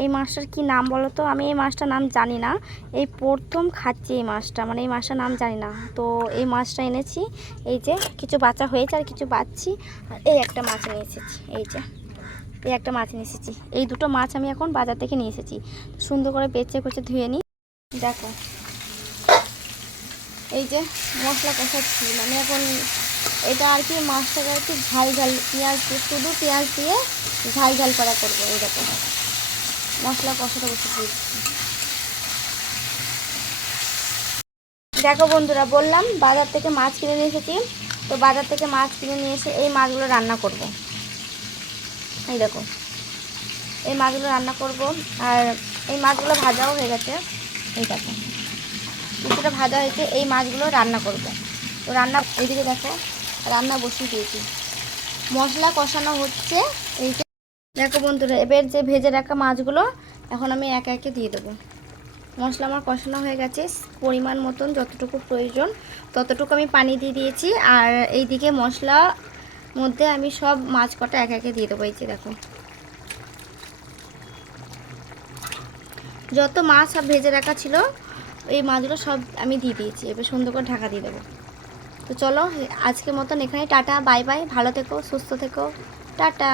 এই মাছটার কি নাম বলো তো? আমি এই মাছটার নাম জানি না, এই প্রথম খাচ্ছি এই মাছটা, মানে এই মাছটার নাম জানি না। তো এই মাছটা এনেছি, এই যে কিছু বাচ্চা হয়েছে আর কিছু বাচ্চি, আর এই একটা মাছ নিয়ে এসেছি, এই যে এই একটা মাছ নিয়ে এসেছি। এই দুটো মাছ আমি এখন বাজার থেকে নিয়ে এসেছি, সুন্দর করে বেছে কুচে ধুয়ে নিই। দেখো এই যে মশলা কষাচ্ছি, মানে এখন এটা আর কি মাছটাকে আর কি ঝাল ঝাল পেঁয়াজ দিয়ে, শুধু পেঁয়াজ দিয়ে ঝাল ঝাল করা করবো। এই দেখো মশলা কষাটা বসে দিচ্ছি। দেখো বন্ধুরা, বললাম বাজার থেকে মাছ কিনে নিয়ে এসেছি, তো বাজার থেকে মাছ কিনে নিয়ে এসে এই মাছগুলো রান্না করব। এই দেখো এই মাছগুলো রান্না করব, আর এই মাছগুলো ভাজাও হয়ে গেছে। এই দেখো কিছুটা ভাজা হয়েছে, এই মাছগুলো রান্না করব। তো রান্না এইদিকে দেখো রান্না বসিয়ে দিয়েছি, মশলা কষানো হচ্ছে। এই যে দেখো বন্ধুরা, এবার যে ভেজে রাখা মাছগুলো এখন আমি একে একে দিয়ে দেবো। মশলা আমার কষানো হয়ে গেছে, পরিমাণ মতন যতটুকু প্রয়োজন ততটুকু আমি পানি দিয়ে দিয়েছি। আর এইদিকে মশলা মধ্যে আমি সব মাছ কটা একে একে দিয়ে দেবো। এই যে দেখো যত মাছ সব ভেজে রাখা ছিল এই মাছগুলো সব আমি দিয়ে দিয়েছি, এবার সুন্দর করে ঢাকা দিয়ে দেবো। তো চলো আজকের মতন এখানে টাটা, বাই বাই, ভালো থেকো, সুস্থ থেকো, টাটা।